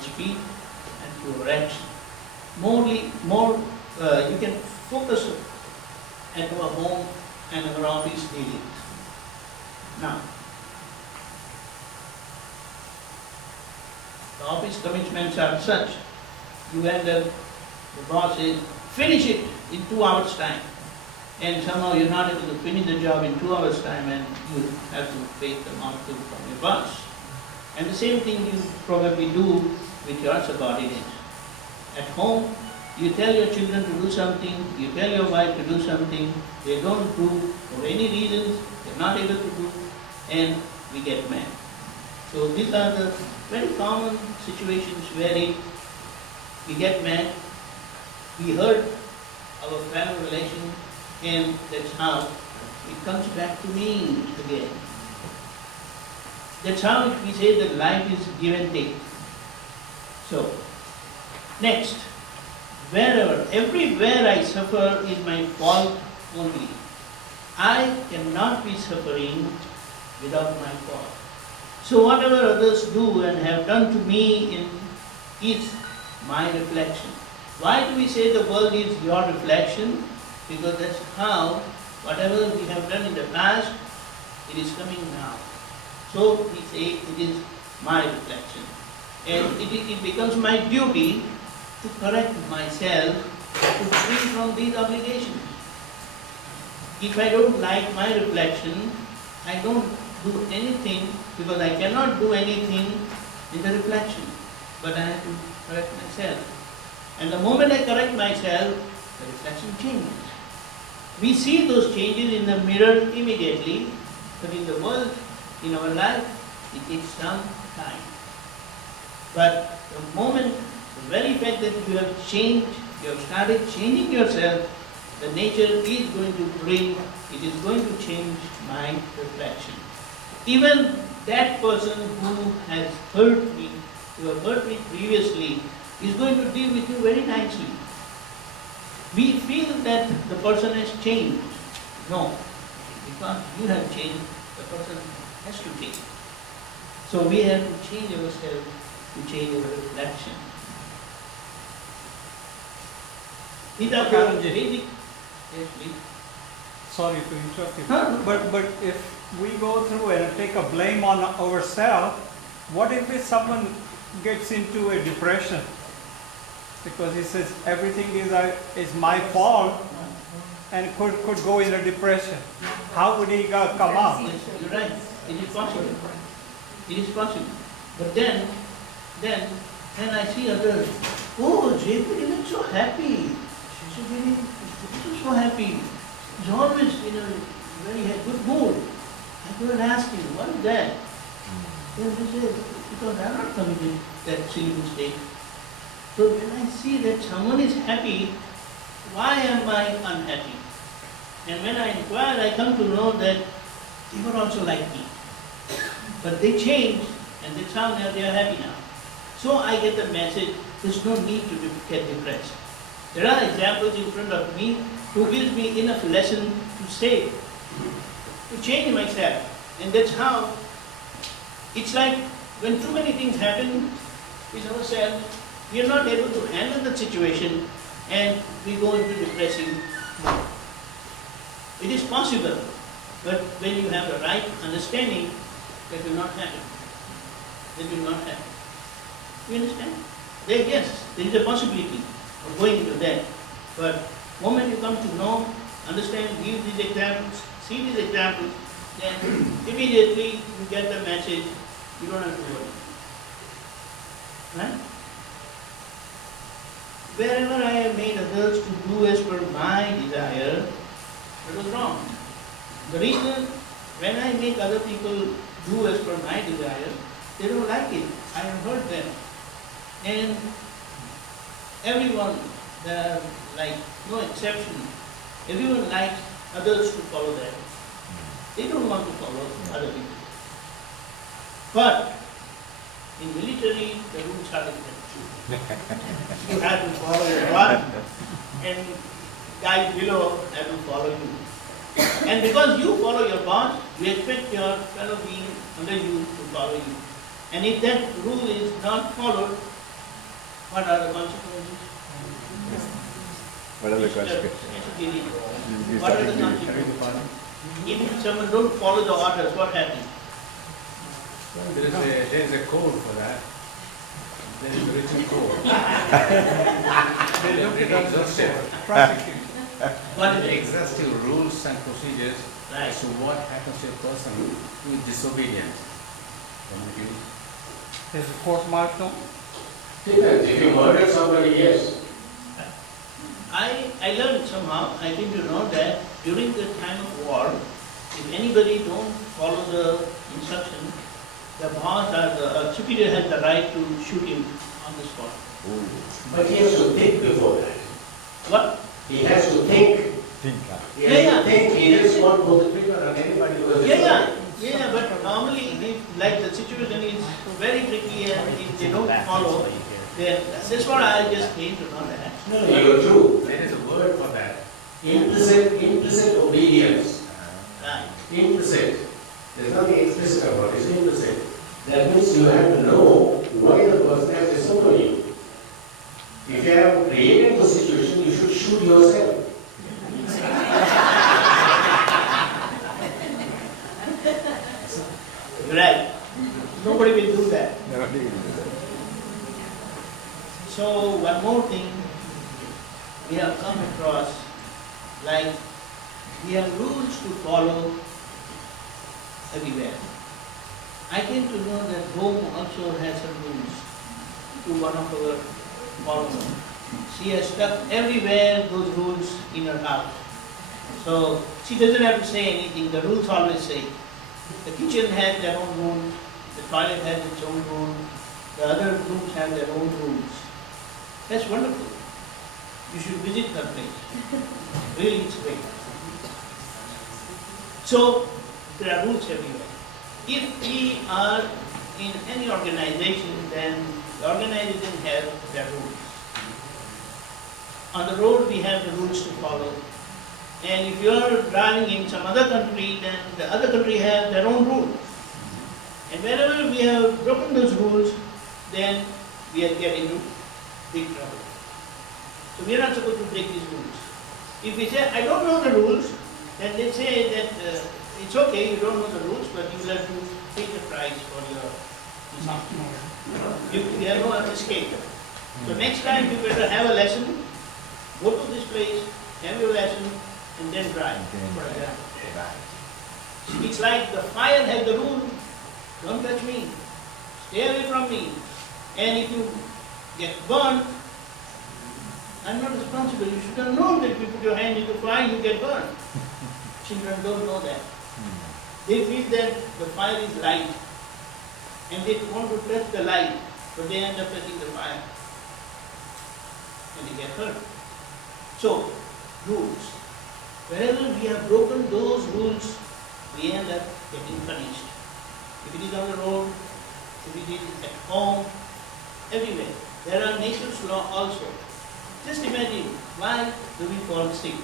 your speech and through your action. You can focus at our home and our office dealings. Now, the office commitments are such, you end up, the boss says, finish it in 2 hours time. And somehow you're not able to finish the job in 2 hours time and you have to face the mouthful from your boss. And the same thing you probably do with your subordinates. At home, you tell your children to do something, you tell your wife to do something, they don't do for any reasons, they're not able to do, and we get mad. So these are the very common situations wherein we get mad, we hurt our family relation, and that's how it comes back to me again. That's how we say that life is give and take. So, next, everywhere I suffer is my fault only. I cannot be suffering without my fault. So whatever others do and have done to me is my reflection. Why do we say the world is your reflection? Because that's how, whatever we have done in the past, it is coming now. So we say it is my reflection. And it becomes my duty to correct myself, to free from these obligations. If I don't like my reflection, I don't do anything, because I cannot do anything in the reflection, but I have to correct myself. And the moment I correct myself, the reflection changes. We see those changes in the mirror immediately, but in the world, in our life, it takes some time. But the moment, the very fact that you have changed, you have started changing yourself, the nature is going to bring, it is going to change my reflection. Even that person who has hurt me, who have hurt me previously, is going to deal with you very nicely. We feel that the person has changed. No, because you have changed, the person has to change. So we have to change ourselves to change our reflection. Deepakanandji. Yes, please. Sorry to interrupt you. No. But if we go through and take a blame on ourselves, what if someone gets into a depression because he says everything is my fault and could go in a depression? How would he come out? Yes, you're right. It is possible. It is possible. But then I see others. Oh, JP is so happy. She's so happy. He's always in a very good mood. I go and ask him, what is that? Then he says, because I am not committed that silly mistake. So when I see that someone is happy, why am I unhappy? And when I inquire, I come to know that they were also like me. But they changed, and that's how they are happy now. So I get the message, there's no need to get depressed. There are examples in front of me who gives me enough lesson to say, to change myself. And that's how, it's like when too many things happen with ourselves, we are not able to handle the situation and we go into depressing mode. It is possible, but when you have the right understanding, that will not happen. That will not happen. You understand? Yes, there is a possibility of going into that. But the moment you come to know, understand, give these examples, see these examples, then immediately you get the message, you don't have to worry. Right? Wherever I have made others to do as per my desire, that was wrong. The reason when I make other people do as per my desire, they don't like it. I have hurt them. And everyone, there are like no exception, everyone likes others to follow them. They don't want to follow other people. But in military, the rules are different. You have to follow your boss, and guys below have to follow you. And because you follow your boss, you expect your fellow being under you to follow you. And if that rule is not followed, What are the consequences? What are the Mr. consequences? Secretary, You what are started the giving- consequences? If someone don't follow the orders, what happens? There is a code for that. There is a written code. They look it up Exhaustive. before prosecuting. What is it? Exhaustive rules and procedures Right. as to what happens to a person who is disobedient. There's a court martial. Depends, if you murder somebody, yes. I learned somehow, I came to know that during the time of war, if anybody don't follow the instruction, the boss or the superior has the right to shoot him on the spot. But he has to think before that. What? He has to think. Think. He has Yeah, to think, he yeah. just won't pull the trigger on anybody who is Yeah, but normally, if, like the situation is very tricky and if they don't follow, then that's what I just came to know that. No, you're true. There is a word for that. Implicit obedience. Right. Implicit. There's nothing explicit about it, it's implicit. That means you have to know why the person has disobeyed you. If you have created the situation, you should shoot yourself. Right. Nobody will do that. Nobody will do that. So one more thing we have come across, like we have rules to follow everywhere. I came to know that home also has some rules to one of our followers. She has stuck everywhere those rules in her house. So she doesn't have to say anything, the rules always say. The kitchen has their own rules, the toilet has its own rules, the other rooms have their own rules. That's wonderful. You should visit her place. Really, it's great. So, there are rules everywhere. If we are in any organization, then the organization has their rules. On the road, we have the rules to follow. And if you are driving in some other country, then the other country has their own rules. And wherever we have broken those rules, then we are getting into big trouble. So we are not supposed to break these rules. If we say, I don't know the rules, then they say that it's okay, you don't know the rules, but you will have to pay the price for your mistake. You have no escape. So next time you better have a lesson, go to this place, have your lesson, and then drive. It's like the fire has the rule, don't touch me, stay away from me. And if you get burned, I'm not responsible. You should have known that if you put your hand into fire, you get burned. Children don't know that. They feel that the fire is light, and they want to touch the light, but they end up touching the fire, and they get hurt. So, rules. Wherever we have broken those rules, we end up getting punished. If it is on the road, if it is at home, everywhere. There are nature's law also. Just imagine, why do we fall sick?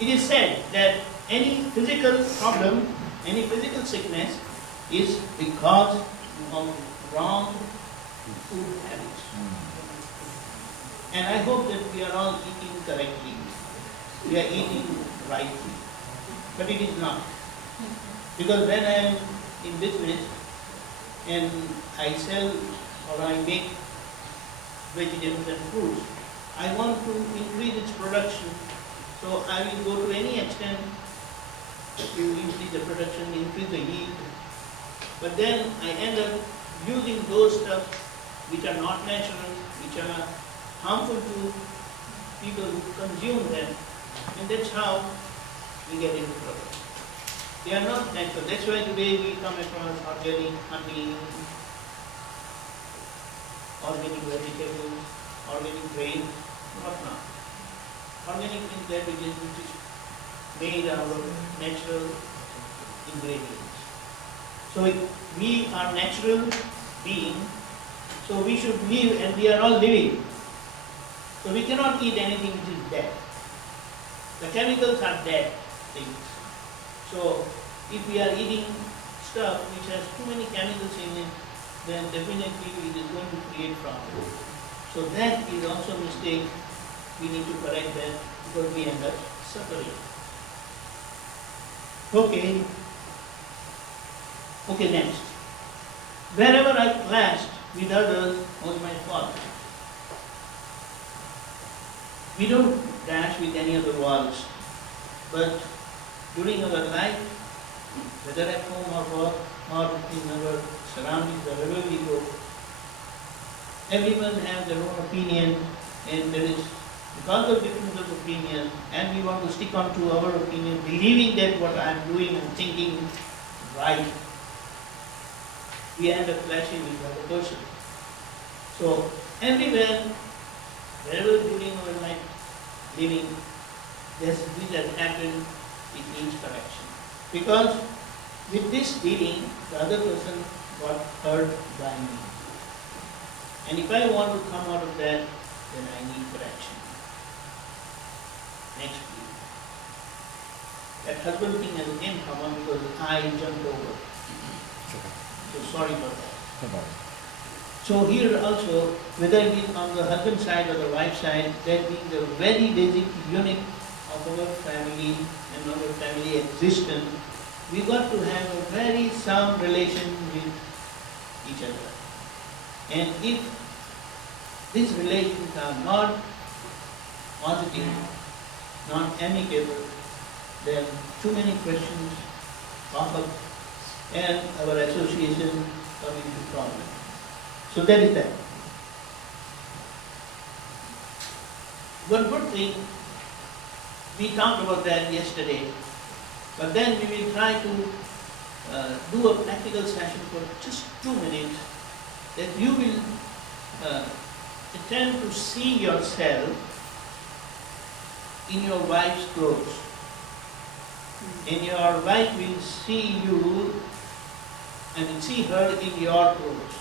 It is said that any physical problem, any physical sickness is because of wrong food habits. And I hope that we are all eating correctly. We are eating rightly. But it is not. Because when I am in business and I sell or I make vegetables and fruits, I want to increase its production. So I will go to any extent to increase the production, increase the yield. But then I end up using those stuff which are not natural, which are harmful to people who consume them. And that's how we get into trouble. They are not natural. That's why today we come across organic honey, organic vegetables, organic grains, what not. Organic means that which is made out of natural ingredients. So we are natural beings, so we should live, and we are all living. So we cannot eat anything which is dead. The chemicals are dead things. So if we are eating stuff which has too many chemicals in it, then definitely it is going to create problem. So that is also a mistake. We need to correct that because we end up suffering. Okay. Okay, next. Wherever I clashed with others was my fault. We don't dash with any other walls, but during our life, whether at home or work or in our surroundings, wherever we go, everyone has their own opinion, and there is, because of difference of opinion, and we want to stick on to our opinion, believing that what I am doing and thinking is right, we end up clashing with the other person. So, everywhere, wherever during our life living, this has happened, it needs correction. Because with this dealing, the other person got hurt by me. And if I want to come out of that, then I need correction. Next, please. That husband thing has again come on because I jumped over. So sorry for that. So here also, whether it is on the husband side or the wife side, that being the very basic unit of our family and our family existence, we got to have a very sound relation with each other. And if these relations are not positive, not amicable, then too many questions pop up and our association come into problem. So that is that. One good thing, we talked about that yesterday, but then we will try to do a practical session for just 2 minutes, that you will attempt to see yourself in your wife's clothes. And your wife will see you and will see her in your clothes.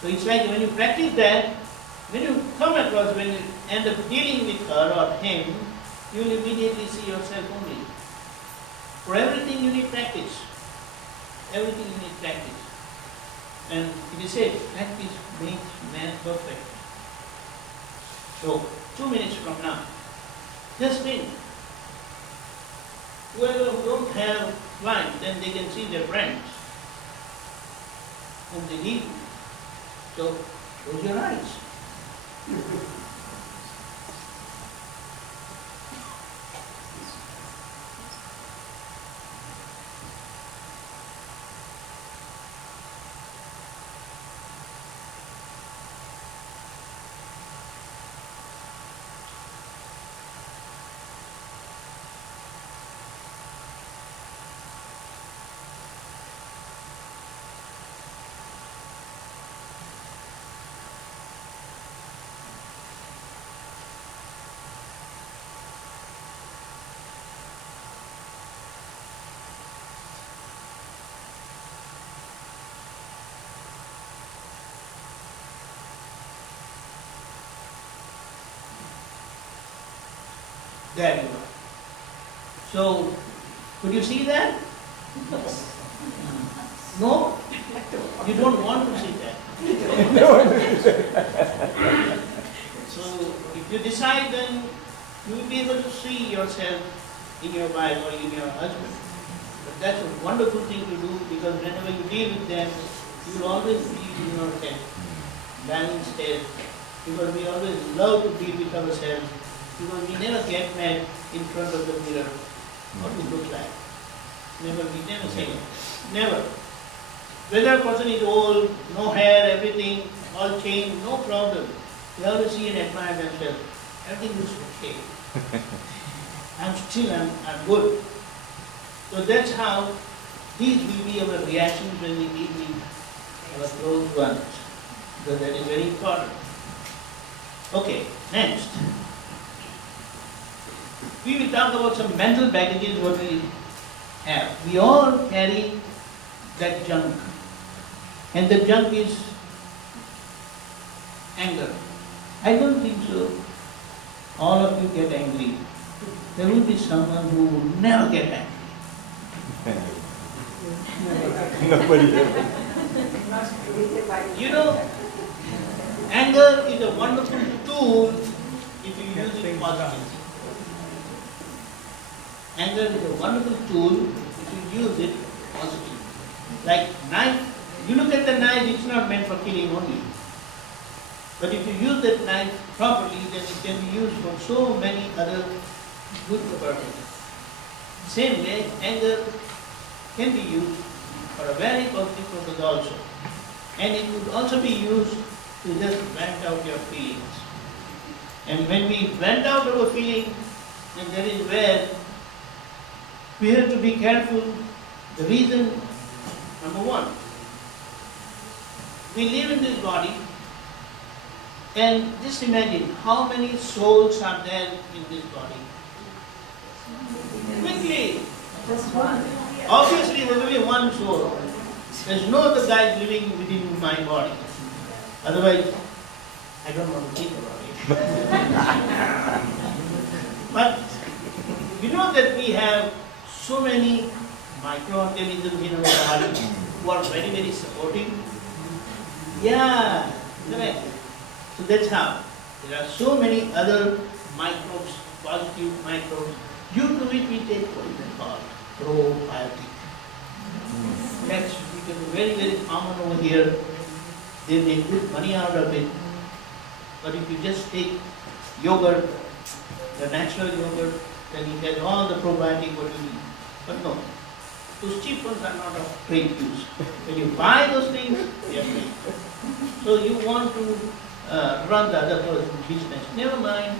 So it's like when you practice that, when you come across, when you end up dealing with her or him, you will immediately see yourself only. For everything you need practice. Everything you need practice. And it is said, practice makes man perfect. So, 2 minutes from now, just think. Whoever who don't have wives, then they can see their friends whom they need. So, close your eyes. There you are. So, could you see that? No? You don't want to see that. So, if you decide, then you will be able to see yourself in your wife or in your husband. But that's a wonderful thing to do, because whenever you deal with them, you will always be in your head, balanced head, because we always love to deal with ourselves. Because we never get mad in front of the mirror, what we look like. Never, we never say it. Never. Whether a person is old, no hair, everything, all changed, no problem. We always see and admire themselves. Everything looks okay. I'm good. So that's how these will be our reactions when we deal with our close ones. Because that is very important. Okay, next. We will talk about some mental baggages what we have. We all carry that junk. And the junk is anger. I don't think so. All of you get angry. There will be someone who will never get angry. Nobody ever. You know, anger is a wonderful tool if you use it positively. Anger is a wonderful tool if you use it positively. Like knife, you look at the knife, it's not meant for killing only. But if you use that knife properly, then it can be used for so many other good purposes. Same way, anger can be used for a very positive purpose also. And it would also be used to just vent out your feelings. And when we vent out our feelings, then that is where we have to be careful. The reason, number one, we live in this body, and just imagine how many souls are there in this body. Quickly. Obviously, there will be one soul. There's no other guy living within my body. Otherwise, I don't want to think about it. But we know that we have so many microorganisms in our body who are very, very supportive. Yeah, correct. So that's how. There are so many other microbes, positive microbes, due to which we take poison called probiotic. That's become very, very common over here. They make good money out of it. But if you just take yogurt, the natural yogurt, then it has all the probiotic what you need. But no, those cheap ones are not of great use. When you buy those things, they are free. So you want to run the other person's business. Never mind,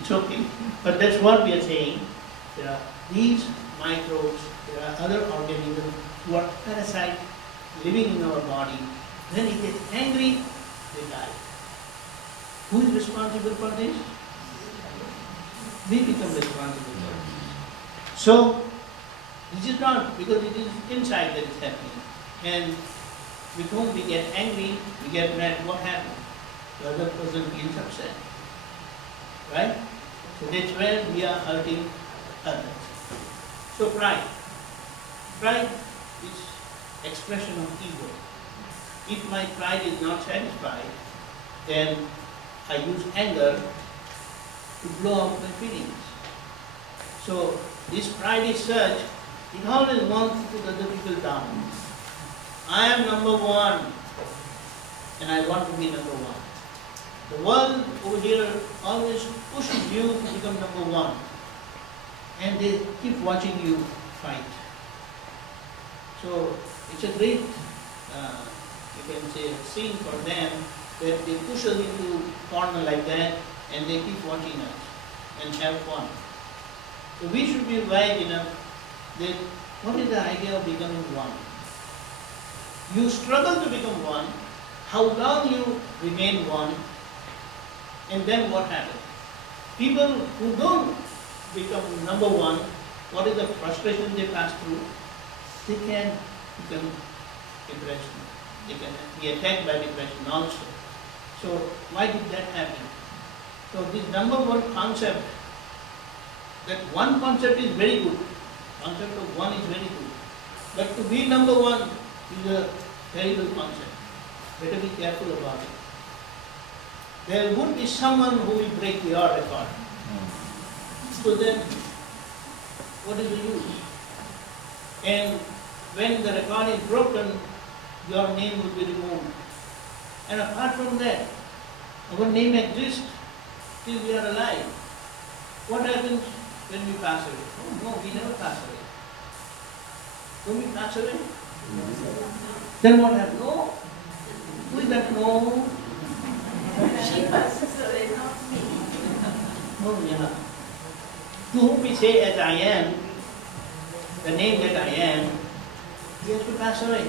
it's okay. But that's what we are saying. There are these microbes, there are other organisms who are parasites living in our body. When they get angry, they die. Who is responsible for this? We become responsible for this. So, this is not because it is inside that is happening. And with whom we get angry, we get mad, what happens? The other person feels upset. Right? So that's where we are hurting others. So pride. Pride is expression of ego. If my pride is not satisfied, then I use anger to blow up my feelings. So this pride is such, it always wants to put other people down. I am number one, and I want to be number one. The world over here always pushes you to become number one, and they keep watching you fight. So it's a great, you can say, scene for them that they push us into corner like that, and they keep watching us and have fun. So we should be wise enough that what is the idea of becoming one? You struggle to become one, how long you remain one, and then what happens? People who don't become number one, what is the frustration they pass through? They can become depression. They can be attacked by depression also. So why did that happen? So this number one concept, that one concept is very good. Concept of one is very good. But to be number one is a terrible concept. Better be careful about it. There would be someone who will break your record. So then, what is the use? And when the record is broken, your name will be removed. And apart from that, our name exists till we are alive. What happens when we pass away? Oh no, we never pass away. Don't we pass away? Then what happens? No. Who is that? No. She passes away, not me. Oh yeah. To whom we say as I am, the name that I am, he has to pass away.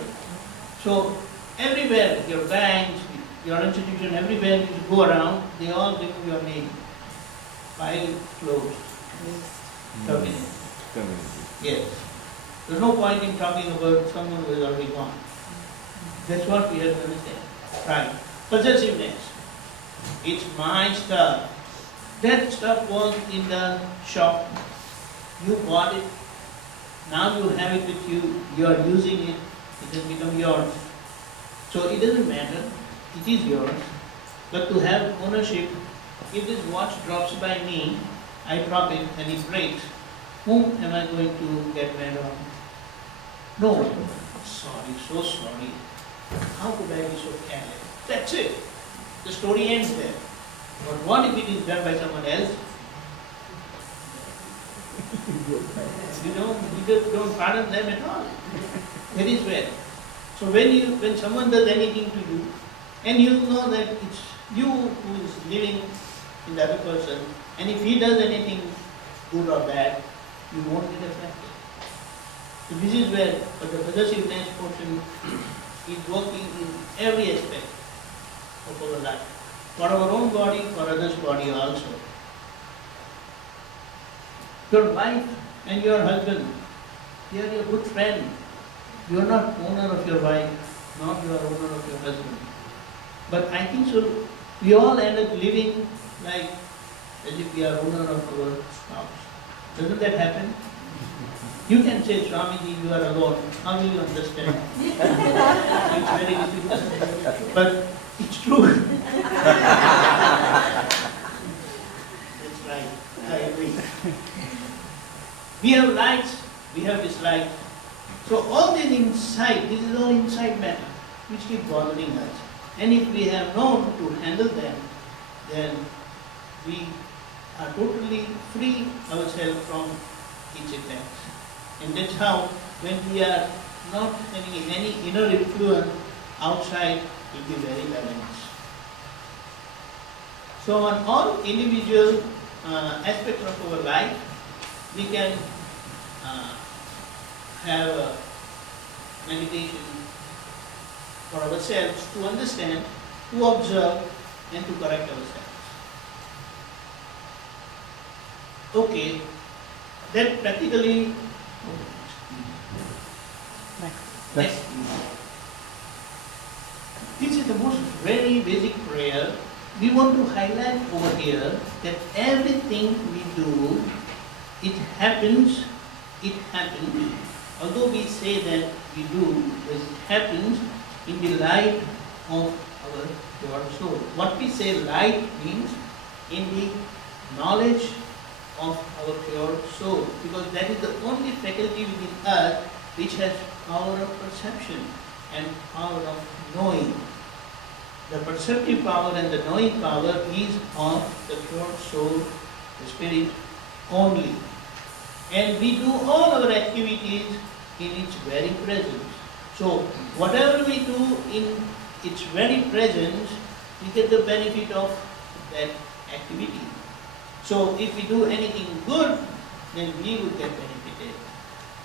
So everywhere, your banks, your institution, everywhere you go around, they all remove your name. File closed. Terminated. Yes. There's no point in talking about someone who is already gone. That's what we have to understand. Right. Possessiveness. It's my stuff. That stuff was in the shop. You bought it. Now you have it with you. You are using it. It has become yours. So it doesn't matter, it is yours. But to have ownership, if this watch drops by me, I drop it and it breaks, whom am I going to get mad on? No one. Sorry, so sorry. How could I be so careless? That's it. The story ends there. But what if it is done by someone else? You don't pardon them at all. That is where. So when someone does anything to you, and you know that it's you who is living in the other person, and if he does anything good or bad, you won't get affected. So this is where the possessiveness portion is working in every aspect of our life. For our own body, for others' body also. Your wife and your husband, they are your good friend. You are not owner of your wife, not you are owner of your husband. But I think so, we all end up living like as if we are owner of our spouse. Doesn't that happen? You can say, Swamiji, you are alone. How will you understand? It's very difficult. But it's true. That's right. I agree. We have likes, we have dislikes. So all this inside, this is all inside matter, which keep bothering us. And if we have known to handle them, then we are totally free ourselves from its effects. And that's how, when we are not having any inner influence, outside will be very balanced. So on all individual aspects of our life, we can have a meditation for ourselves to understand, to observe, and to correct ourselves. Okay, then practically, next. This is the most very basic prayer. We want to highlight over here that everything we do, it happens. Although we say that we do, it happens in the light of our pure soul. What we say light means in the knowledge of our pure soul, because that is the only faculty within us which has power of perception and power of knowing. The perceptive power and the knowing power is of the pure soul, the spirit only. And we do all our activities in its very presence. So whatever we do in its very presence, we get the benefit of that activity. So if we do anything good, then we would get benefited.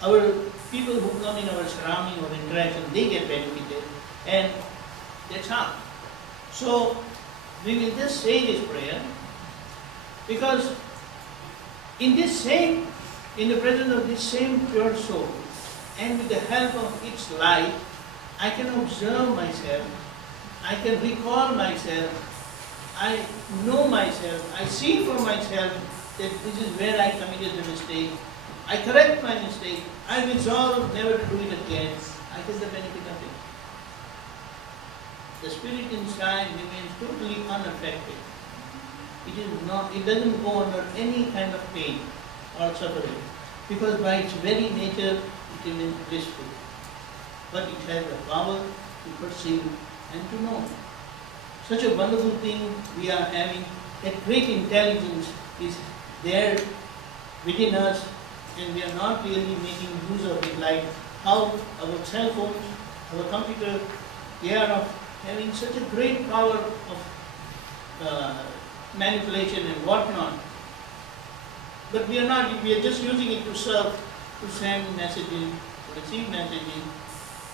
Our people who come in our surrounding or interaction, they get benefited. And that's how. So we will just say this prayer, because in the presence of this same pure soul, and with the help of its light, I can observe myself, I can recall myself, I know myself, I see for myself that this is where I committed the mistake. I correct my mistake, I resolve never to do it again. I get the benefit of it. The spirit inside remains totally unaffected. It doesn't go under any kind of pain or suffering, because by its very nature it remains blissful. But it has the power to perceive and to know. Such a wonderful thing we are having, that great intelligence is there within us, and we are not really making use of it, like how our cell phones, our computer, they are having such a great power of manipulation and whatnot. But we are just using it to serve, to send messages, to receive messages,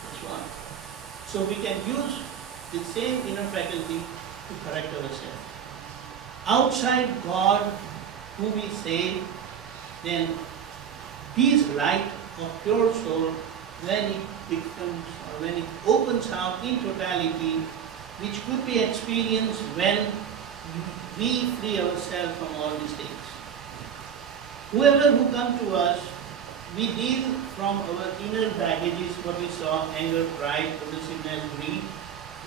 that's one. So we can use the same inner faculty to correct ourselves. Outside God, who we say, then His light of pure soul, when it becomes, or when it opens out in totality, which could be experienced when we free ourselves from all mistakes. Whoever who come to us, we deal from our inner baggages, what we saw, anger, pride, possessiveness, greed,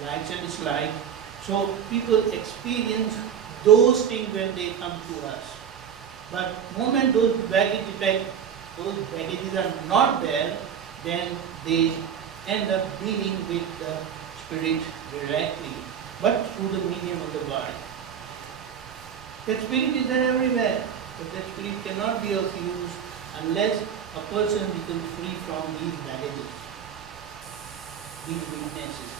likes and dislikes. So people experience those things when they come to us. But moment those baggages are not there, then they end up dealing with the spirit directly, but through the medium of the body. That spirit is there everywhere, but that spirit cannot be of use unless a person becomes free from these baggages, these weaknesses.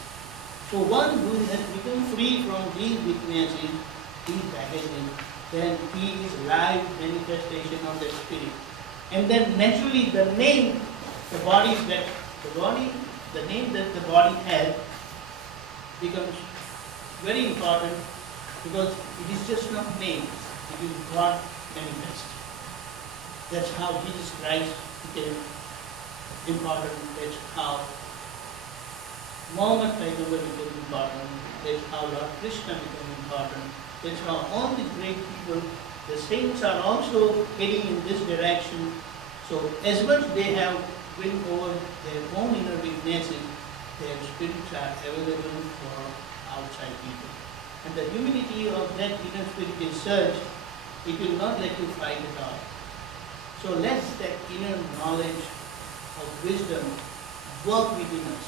So one who has become free from these weaknesses, these baggages, then he is live manifestation of the spirit. And then naturally the name, the name that the body has becomes very important, because it is just not name, it is God manifest. That's how Jesus Christ became important. That's how Muhammad Paighambar became important. That's how Lord Krishna became important. That's how all the great people, the saints, are also heading in this direction. So as much they have win over their own inner weaknesses, their spirits are available for outside people. And the humility of that inner spirit is such, it will not let you fight at all. So let that inner knowledge of wisdom work within us.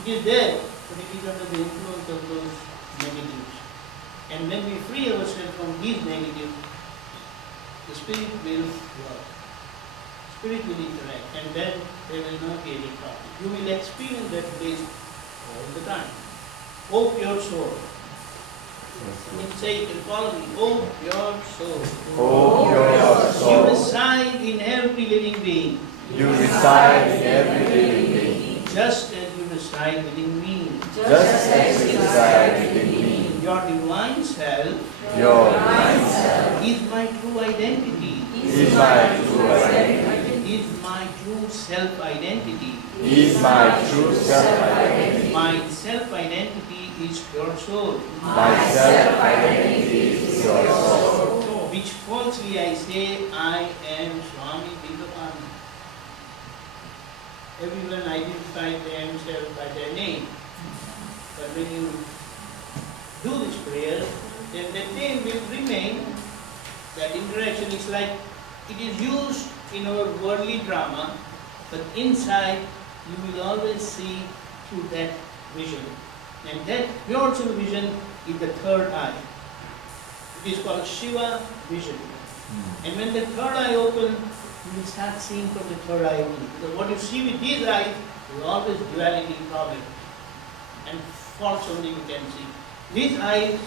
It is there, but it is under the influence of those negatives. And when we free ourselves from these negatives, the spirit will work. Spirit will interact, and then there will not be any problem. You will experience that bliss all the time. Oh pure soul. You can say, you can follow me. Oh pure soul. Oh pure soul. You reside in every living being. You reside in every living being. Just as you reside within me. Just as you reside within me. Your divine self Your divine self is my true identity. is my true identity. Is my true self-identity. Is my true self-identity. My self-identity is pure soul. My self-identity is your soul. Which falsely I say, I am Swami Deepakanandji. Everyone identifies themselves by their name. But when you do this prayer, then that name will remain. That interaction is like, it is used in our worldly drama, but inside you will always see through that vision. And that pure soul vision is the third eye. It is called Shiva vision. And when the third eye opens, you will start seeing from the third eye only. Because what you see with these eyes is always duality problem. And false only you can see. This eye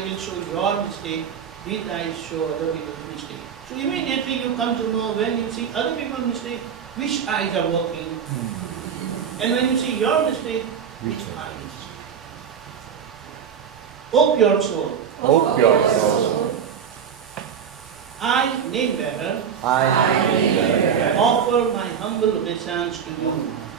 will show your mistake, these eyes show other people's mistake. So immediately you come to know, when you see other people's mistake, which eyes are working. And when you see your mistake, which eyes. Oh pure soul. Oh pure soul. I, name bearer, I offer my humble obeisance to you.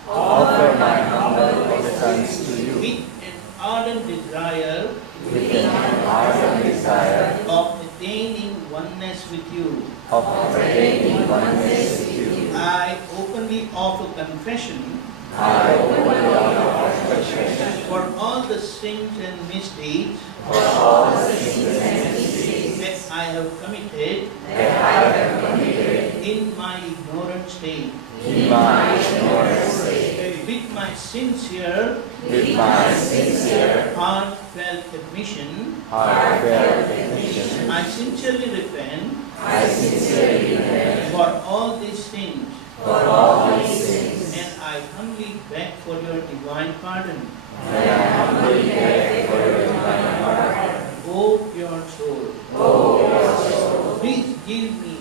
offer my humble obeisance to you With an ardent desire with an ardent desire of attaining oneness with you. of attaining oneness with you. I openly offer confession I openly offer confession for all the sins and misdeeds for all the sins and misdeeds that I have committed that I have committed in my ignorant state. in my ignorant state. With my sincere, With my sincere, heartfelt admission, heartfelt admission, I sincerely repent I sincerely repent for all these sins, for all these sins, and I humbly beg for your divine pardon. and I humbly beg for your divine pardon. O pure soul, O pure soul, please give me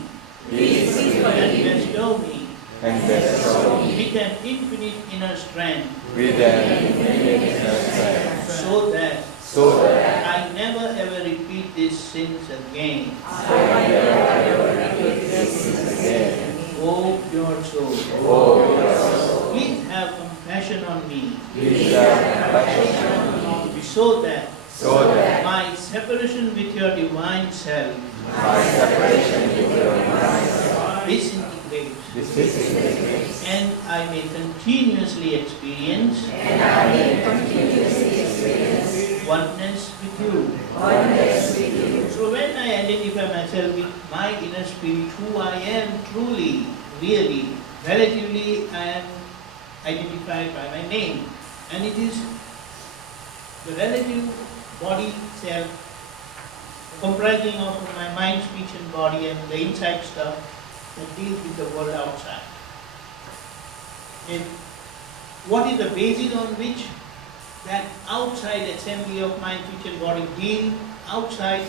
please give and me bestow me and bestow me with an infinite inner strength, with an infinite inner strength, so that so that I never ever repeat these sins again. I never repeat these sins again. O pure soul, O pure soul, please have compassion on me, please have compassion on me, so that so that my separation with your divine self my separation with your divine self disintegrates, disintegrates, and I may continuously experience and I may continuously experience oneness with you. So when I identify myself with my inner spirit, who I am truly, really, relatively, I am identified by my name. And it is the relative body self comprising of my mind, speech and body and the inside stuff that deals with the world outside. And what is the basis on which that outside assembly of mind, speech and body deal outside?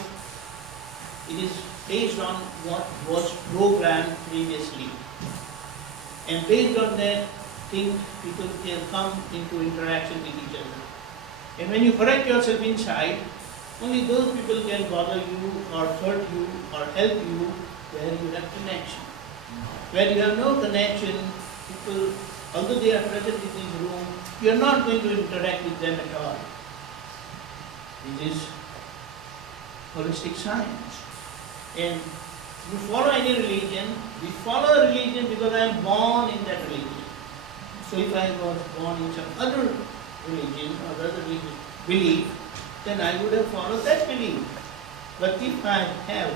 It is based on what was programmed previously. And based on that, things, people can come into interaction with each other. And when you correct yourself inside, only those people can bother you or hurt you or help you where you have connection. Where you have no connection, people, although they are present in this room, you are not going to interact with them at all. This is holistic science. And you follow any religion, we follow a religion because I am born in that religion. So if I was born in some other religion or other religious belief, then I would have followed that belief. But if I have,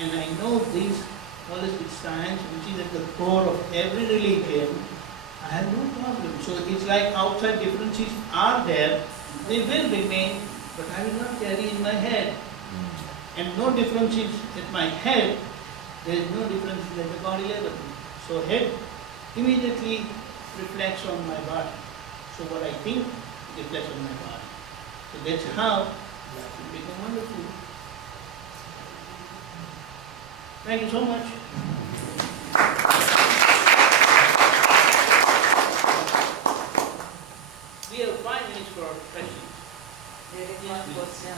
and I know this holistic science, which is at the core of every religion, I have no problem. So it's like outside differences are there, they will remain, but I will not carry in my head. And no differences at my head, there is no differences at the body level. So head immediately reflects on my body. So what I think reflects on my body. So that's how life will become wonderful. Thank you so much. We have 5 minutes for questions. There is one question.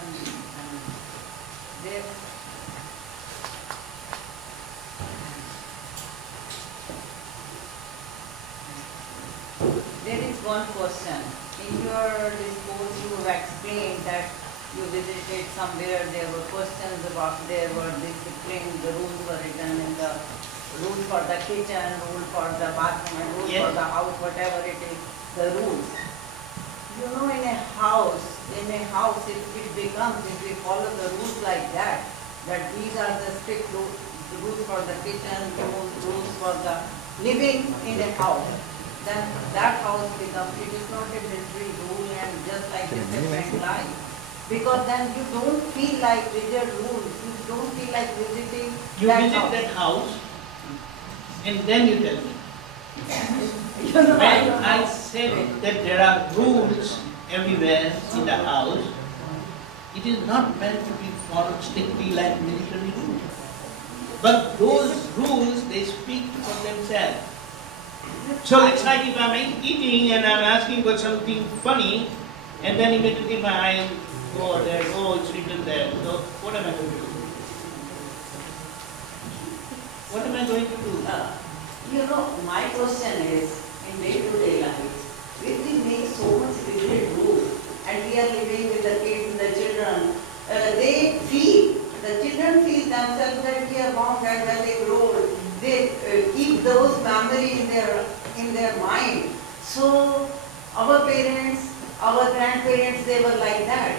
There is one question. In your discourse, you have explained that you visited somewhere, there were questions about, there were discipline, the rules were written in the rules for the kitchen, rule for the bathroom, and rule for the house, whatever it is, the rules. You know, in a house, if it becomes, if we follow the rules like that these are the strict rules, the rules for the kitchen, rules for the living in a house, then that house becomes, it is not a military rule and just like a different life. Because then you don't feel like rigid rules, you don't feel like visiting You that visit house. that house and then you tell me. You know, When I said that there are rules everywhere in the house, it is not meant to be followed strictly like military rules. But those rules, they speak for themselves. So it's like if I'm eating and I'm asking for something funny, and then immediately my eye go there, oh, it's written there. So what am I going to do? What am I going to do? You know, my question is, in day-to-day life, if we make so much rigid rules, and we are living with the kids and the children, the children feel themselves that we are wrong, and when they grow, they keep those memories in their mind. So, our parents, our grandparents, they were like that.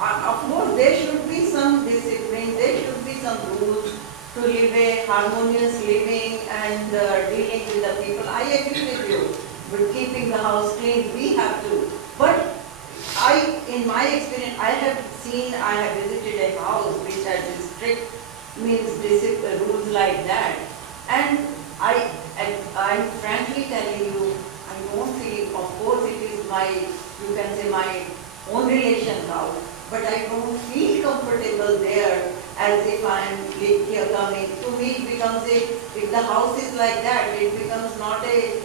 Of course, there should be some discipline, there should be some rules to live a harmonious living and dealing with the people. I agree with you, but keeping the house clean, we have to. But in my experience, I have visited a house which has strict discipline rules like that. And I'm frankly telling you, I don't feel, of course it is you can say my own relation's house, but I don't feel comfortable there as if I'm here coming. To me it becomes if the house is like that, it becomes not a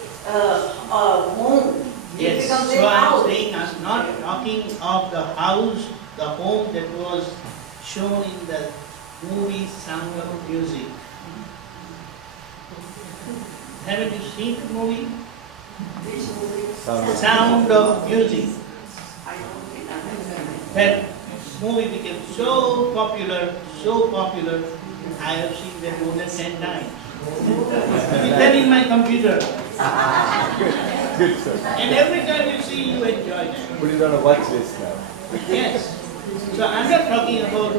home. It Yes, becomes so a I'm house. saying I'm not talking of the house, the home that was shown in the movie Sound of Music. Haven't you seen the movie? Which movie? Sound of Music. I don't remember. That movie became so popular, I have seen that more than 10 times. It's there in my computer. Good, sir. And every time you see, you enjoy it. Put it on a watch list now. Yes. So I'm not talking about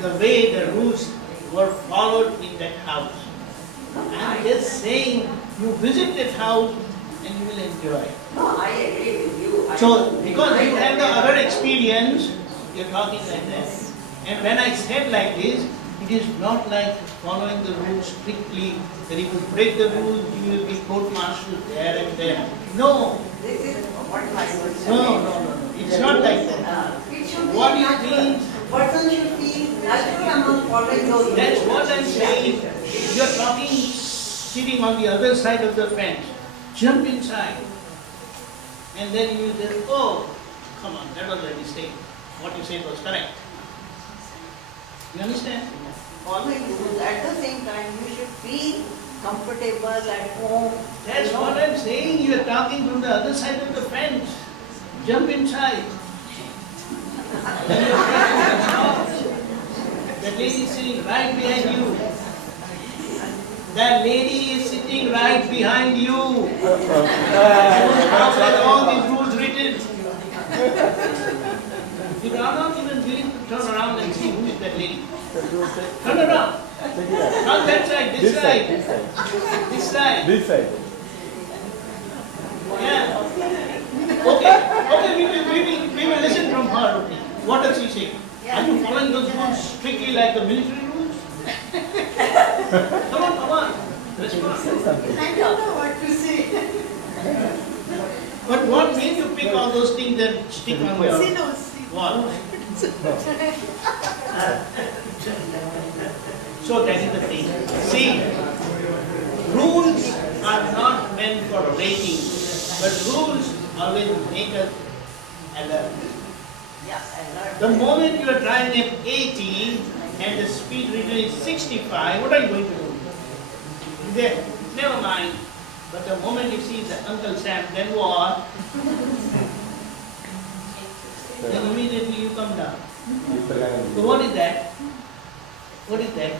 the way the rules were followed in that house. I'm just saying you visit that house and you will enjoy. No, I agree with you. So because you have the other experience, you're talking like that. And when I said like this, it is not like following the rules strictly, that if you break the rules, you will be court-martialed there and there. No, This is what my question no. It's not like that. It should be What it natural. means, Person should feel natural among following those rules. that's what I'm saying. You're talking, sitting on the other side of the fence. Jump inside. And then you will say, oh, come on, that was a mistake. What you said was correct. You understand? Following rules, at the same time, you should feel comfortable at home. That's you know. what I'm saying. You're talking from the other side of the fence. Jump inside. That lady is sitting right behind you. That lady is sitting right behind you. How are all these rules written? You are not even willing to turn around and see who is that lady. Turn around. Not that side, this side. This side. This side. Yeah. Okay, we will listen from her. Okay. What does she say? Are you following those rules strictly like the military rules? Come on. Respond. I don't know what to say. But what made you pick all those things that stick on your wall? So that is the thing. See, rules are not meant for rating, but rules always make us alert. Yeah, I learned. The moment you are driving at 80 and the speed limit is 65, what are you going to do? There, never mind. But the moment you see the Uncle Sam, then what? Then immediately you come down. So what is that? What is that?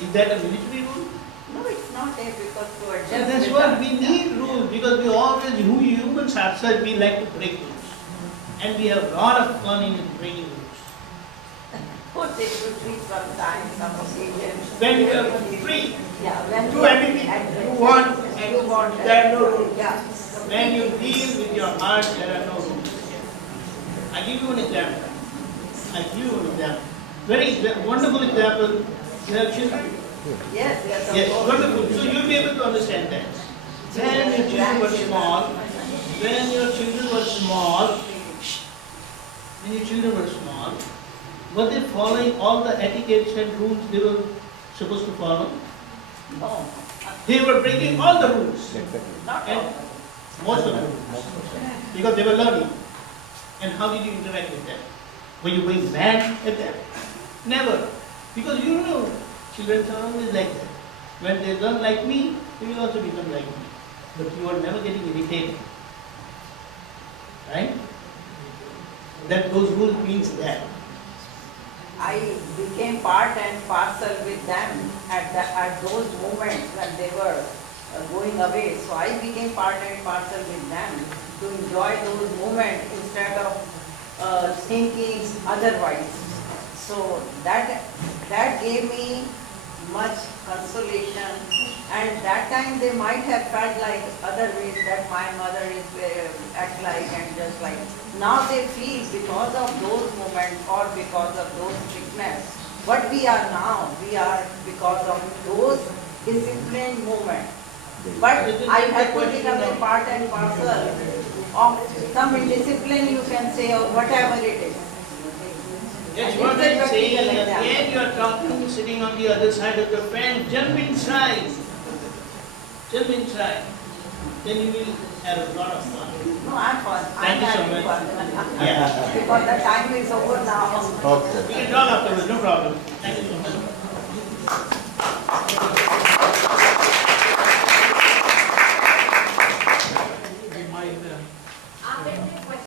Is that a military rule? No, it's not there because to adjust. And that's with what the- we need rules, because we always, who humans are such, we like to break rules. And we have a lot of fun in breaking rules. Put it to treat sometimes, some occasions. When you are free, Yeah, when do you are anything at- you want, and You want there are no rules. Yeah. When you deal with your heart, there are no rules. I give you an example. Very wonderful example. You have children? Yes, yes, of Yes, course. wonderful. So you'll be able to understand that. When your children were small, were they following all the etiquettes and rules they were supposed to follow? No, They were breaking all the rules, not and all. most of them, because they were learning. And how did you interact with them? Were you going mad at them? Never. Because you know, children are always like that. When they learn like me, they will also become like me. But you are never getting irritated. Right? That those rules means that. I became part and parcel with them at those moments when they were going away. So I became part and parcel with them to enjoy those moments instead of thinking otherwise. So that gave me much consolation, and that time they might have felt like other ways that my mother is act like and just like. Now they feel because of those moments or because of those strictness. What we are now, we are because of those disciplined moments. But I have to become a part and parcel of some indiscipline, you can say, or whatever it is. That's And what it's a I'm saying. practical example. Again, you are talking, sitting on the other side of the fence. Jump inside. Jump inside. Then you will have a lot of fun. No, I'm fine. Thank you so having much. fun. Yeah. Because the time is over now. Okay. We can talk afterwards, no problem. Thank you so much.